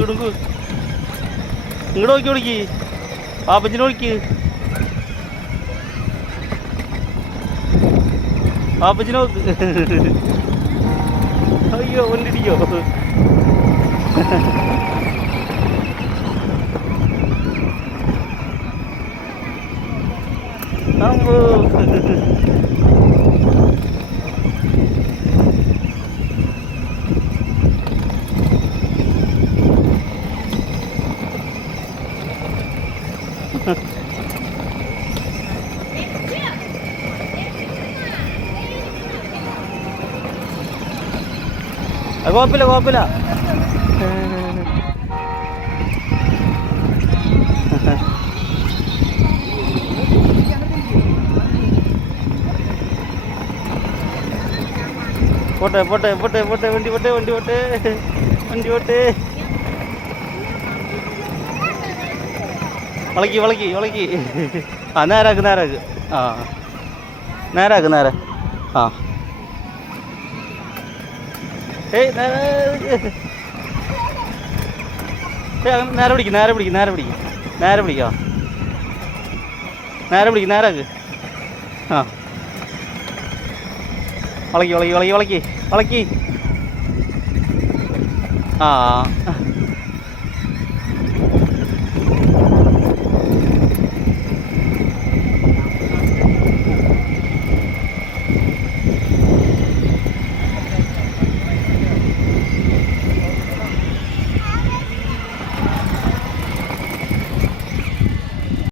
ഇങ്ങോട്ട് നോക്കി വിളിക്ക്, പാപ്പച്ചിനെ വിളിക്ക്, പാപ്പച്ചിനെ നോക്ക്. അയ്യോ വണ്ടിടിക്കോ. അമ്മോ കുഴപ്പമില്ല കുഴപ്പമില്ല. പോട്ടെ പോട്ടെ പോട്ടെ പോട്ടെ വണ്ടി പോട്ടെ വണ്ടി പോട്ടെ വണ്ടി പോട്ടെ. വളക്കി വളക്കി വളക്കി. ആ നേരാക്ക് നേരാക്ക്. ആ നേരാക്ക് നേരെ. ആ ഏയ് നേരെ നേരെ പിടിക്കും നേരെ പിടിക്കും നേരെ പിടിക്കും നേരെ പിടിക്കാം നേരെ പിടിക്കും നേരാക്ക്. ആ വളക്കി വളക്കി വളക്കി വളക്കി വളക്കി. ആ